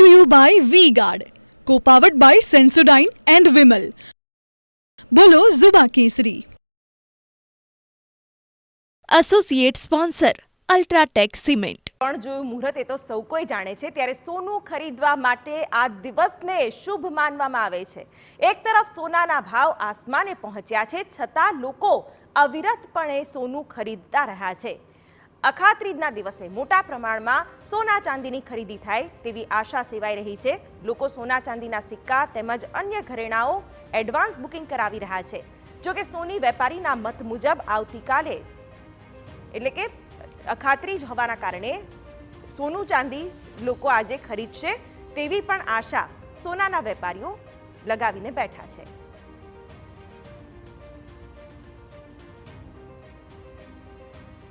Powered by Vega. Powered by Sensodyne and Vinyl. Grow ZMPC. Associate sponsor UltraTech cement. પણ જોયું મુહૂર્ત એ તો સૌ કોઈ જાણે છે, ત્યારે સોનું ખરીદવા માટે આ દિવસને શુભ માનવામાં આવે છે. એક તરફ સોનાના ભાવ આસમાને પહોંચ્યા છે, છતાં લોકો અવિરતપણે સોનું ખરીદતા રહ્યા છે. અખાત્રીજના દિવસે મોટા પ્રમાણમાં સોના ચાંદીની ખરીદી થાય તેવી આશા સેવાઈ રહી છે. લોકો સોના ચાંદીના સિક્કા તેમજ અન્ય ઘરેણાઓ એડવાન્સ બુકિંગ કરાવી રહ્યા છે. જોકે સોની વેપારીના મત મુજબ આવતીકાલે એટલે કે અખાત્રીજ હોવાના કારણે સોનું ચાંદી લોકો આજે ખરીદશે તેવી પણ આશા સોનાના વેપારીઓ લગાવીને બેઠા છે.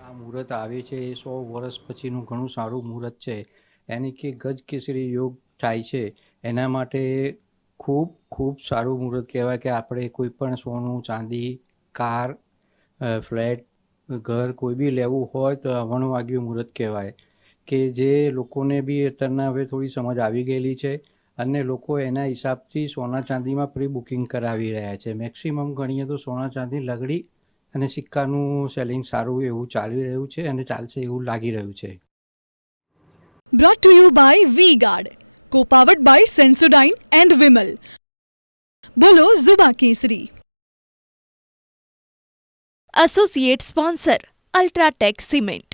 આ મુહૂર્ત આવે છે એ 100 વર્ષ પછીનું ઘણું સારું મુહૂર્ત છે. એની કે ગજ કેસરી યોગ થાય છે, એના માટે ખૂબ ખૂબ સારું મુહૂર્ત કહેવાય કે આપણે કોઈ પણ સોનું ચાંદી કાર ફ્લેટ ઘર કોઈ બી લેવું હોય તો આવવાનું વાગ્યું મુહૂર્ત કહેવાય કે જે લોકોને બી અત્યારના હવે થોડી સમજ આવી ગયેલી છે અને લોકો એના હિસાબથી સોના ચાંદીમાં પ્રી બુકિંગ કરાવી રહ્યા છે. મેક્સિમમ ગણીએ તો સોના ચાંદી લગડી અને સિક્કાનું સેલિંગ સારું એવું ચાલી રહ્યું છે અને ચાલશે એવું લાગી રહ્યું છે. Powered by Vega. Powered by Sensodyne and Vinyl. Grow ZMPC. Associate sponsor UltraTech cement.